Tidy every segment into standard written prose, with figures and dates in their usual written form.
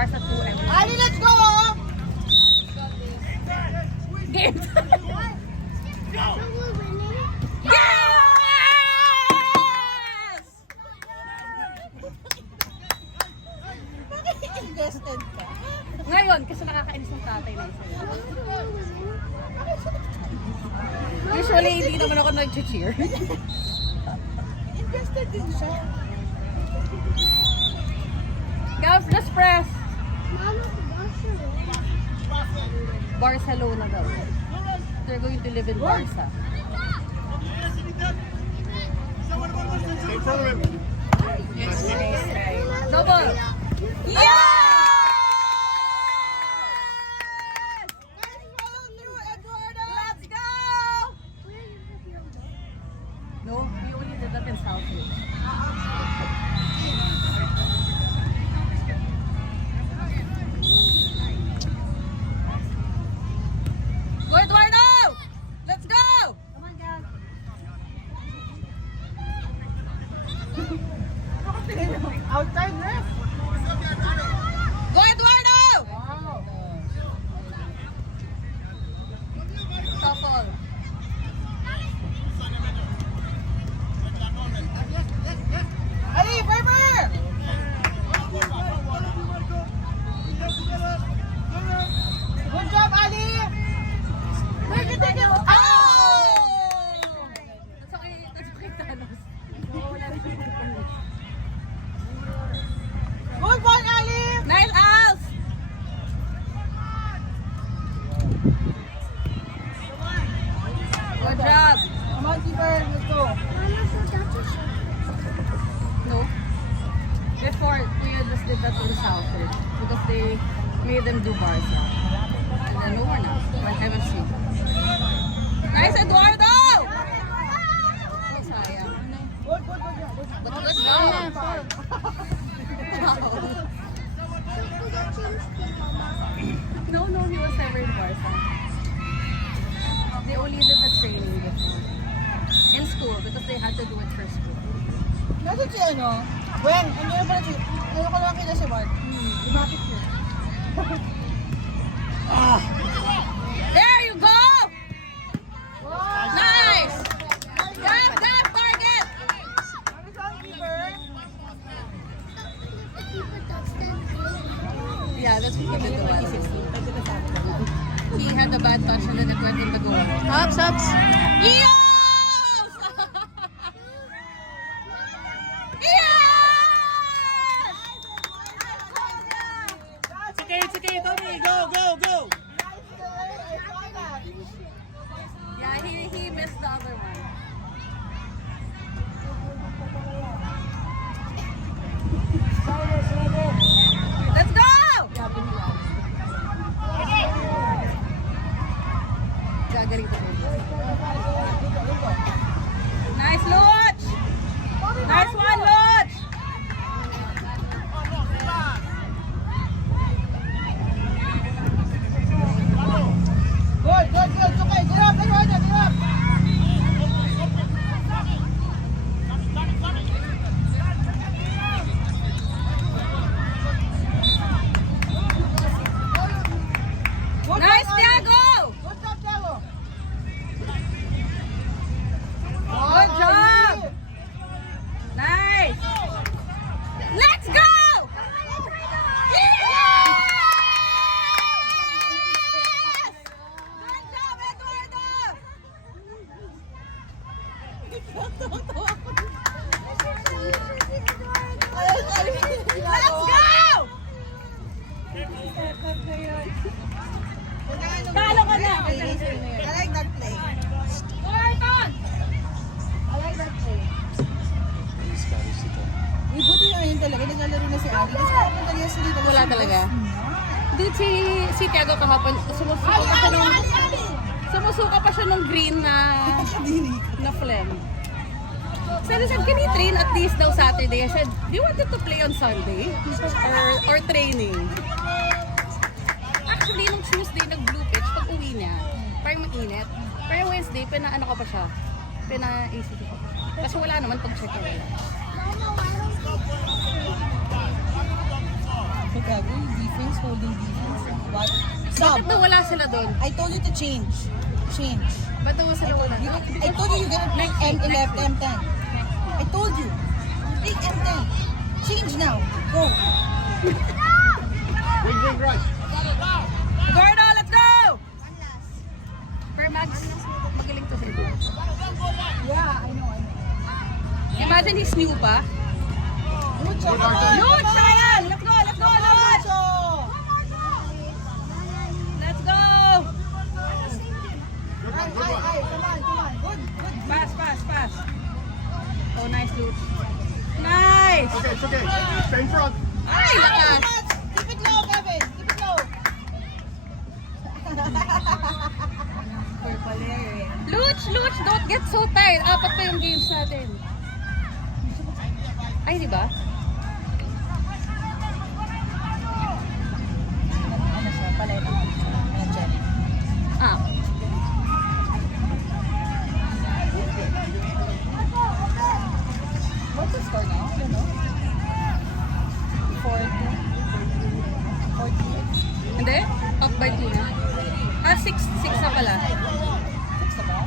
Barca 2 and Ali, let's go! game. Yes! Invested ka. Ngayon, kasi nakakainis ng tatay na isa. Usually, hindi naman ako nag-cheer. Invested din siya. Guys, let's press. Barcelona daw. They're going to live in Barca. Double. Yeah! Let's go! No, we only did that in Southridge. Go, Eduardo! Let's go! Come on, guys. Outside ref. Go, Eduardo! Wow. Shuffle. Ali, Piper! Good job, Ali! Oh! That's okay, Thanos. Wala na siya. Good ball, Ali! Nice, Alf! Good job! Come on, keeper, let's go. No. Before, we just did that in Southridge because they made them do bars now. And then no more now. Like MFC. Nice, Eduardo! Oh, sayang. Good, good, good, good. But good job! Wow. No, he was never in Barca. They only did the training before. In school, because they had to do it for school. Nasaan si ano? Gwen, ano yung pala si... Ano ko lang kita si Mark? Lumapit niya. There you go! Wow! Nice! Grab, target! Ano saan, keeper? Yeah, that's what he did the 2016. He had a bad touch and then it went in the goal. Ups! Yes! It's okay, Tommy. Go! Yeah, he missed the other one. Let's go! Gagaling ko. Nice, Luch! Nice one, Luch! Good, good, good. It's okay. Get up, Eduardo, get up. Good Nice, job, Ali. Thiago! Good job, Thiago. Good job! Nice! Let's go! Yes! Good job, Eduardo! Let's go! Talo ka na! I like that play. Gordon! I like that play. Buti na yun talaga. Naglalaro na si Ali. Kasi kapag yesterday talaga. Wala talaga. Hindi si Thiago kahapon, sumusuka pa siya nung green na phlegm. Sabi said, can he train at least daw Saturday? I said, do you want him to play on Sunday? Or training? Actually, nung Tuesday, nag-blue pitch, pag uwi niya, parang mainit. Pero Wednesday, pina-ano ko pa siya. Pina-ACT ko. Kasi wala naman pag-check ko. Pagkago, hindi defense, holding defense. What? Stop. Bakit daw wala sila doon? I told you to change. Change. Ba't daw sila wala? I told you you're gonna play M11, M10. I told you. Take M10. Change now. Go. Wing, rush. Gordo, let's go! Per Max, magaling to sa'yo. Yeah, I know. Imagine he's new pa. Lucho, Good, come on. Arthur. Luch, sayang! Let's go, let's go, Luch! Lucho. Let's go! Ay, come on. Good. Pass, pass, pass. Oh, nice, Luch. Nice! Okay, it's okay. Stay in front. Ay, lakas! Keep it low, Kevin. Keep it low. Luch, don't get so tired. Apat pa yung games natin. Ay, di ba? Ano siya? Paleta. Ano siya? Ah. What's the score now? I don't know. 4-2. Hindi? Up by 2 na. Ah, 6 na pala. 6 na ba?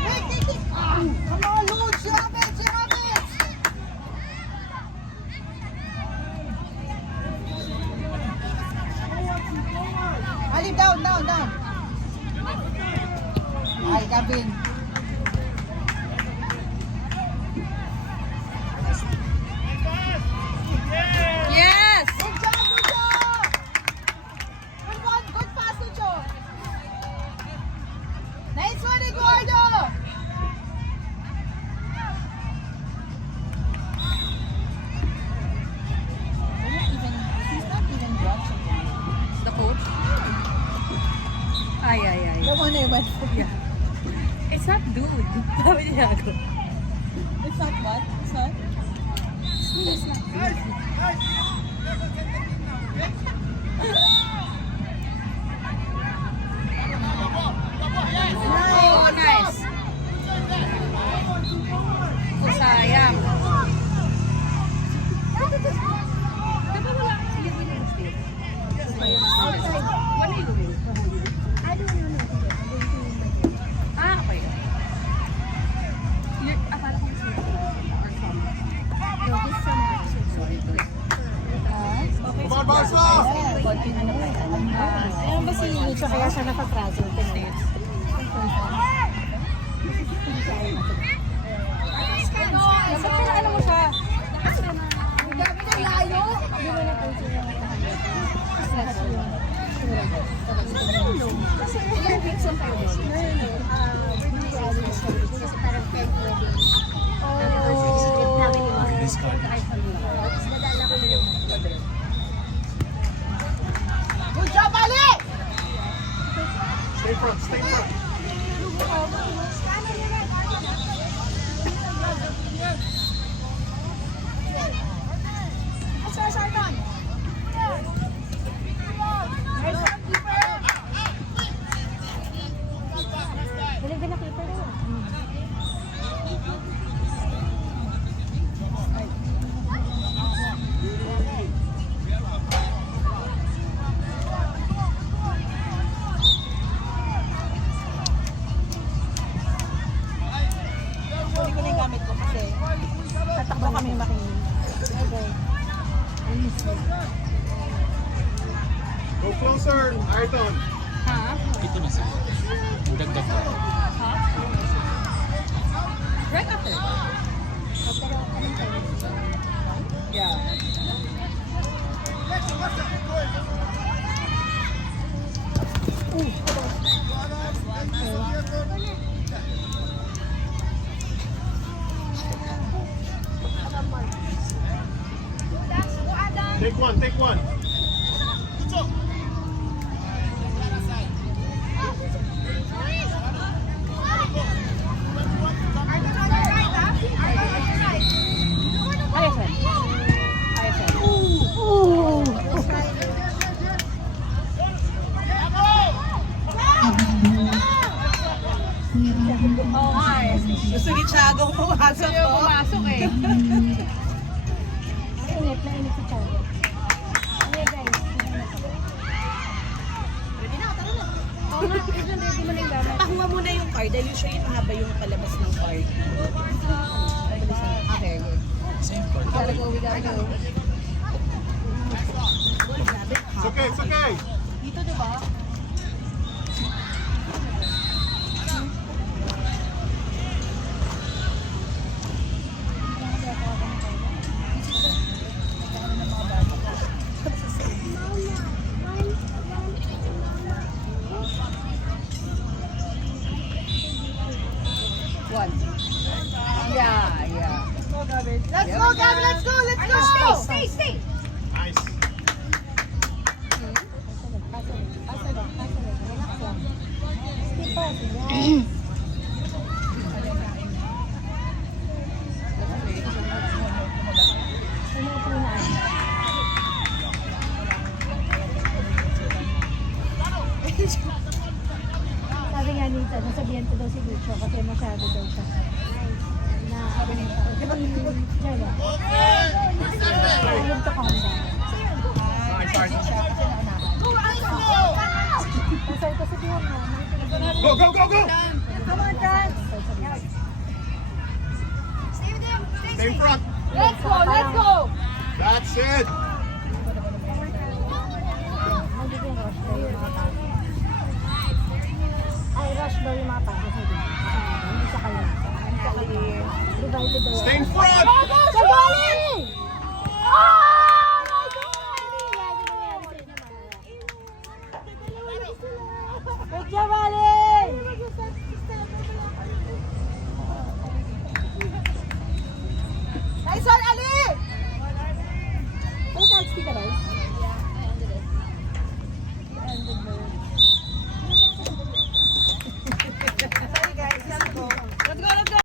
Wait, take it! Come on, Luch! You have it! Ali, down. Ay, Gavin. Yes! Good job, Lucho! Good one, good pass, Lucho. Nice one, Eduardo! He's not even watching. The coach? Ay. The one I went for. Yeah. It's not dude. Sabi niya ako. It's not what? It's not? It's not dude. Oh, nice. Oh, sayang. Diba wala si Levin instead? What are you doing? Ah, okay. Akala ko si or summer. Come on, Barca! Ayun ba si Lucho kaya siya nakatraso? Dapat kailangan mo siya. Good job, Ali! Stay in front. Hindi ko na yung gamit ko kasi tatakbo kami makinig. Okay. Go closer, Ayrton. Ha? Ito na sila. Dagdag ko. Ha? Right after. Yeah. Take one. Ayos yan. Oo nga eh. Gusto ni Tiago pumasok Gusto niyo ko. pumasok eh. usually mahaba yung palabas ng park. Okay, good. Same court. We gotta go. It's okay, it's okay. Dito, di ba? One. Yeah, yeah. Let's go, Gabby! Let's go! Let's go! Stay! Nice. Sabi nga nito, nasabihan ko daw si Lucho kasi masyado daw siya. Na, sabi nito, di ba yung dyan eh? Ayun to calm down. Kasi ko sabihan mo, Go, go, go, go! come on, Franz! Stay in front. Let's go, let's go! That's it. Magiging rush daw yung mga tao. Ay, rush daw yung mga tao. Kasi hindi sa kayo. Divided daw. Stay in front. Go, go,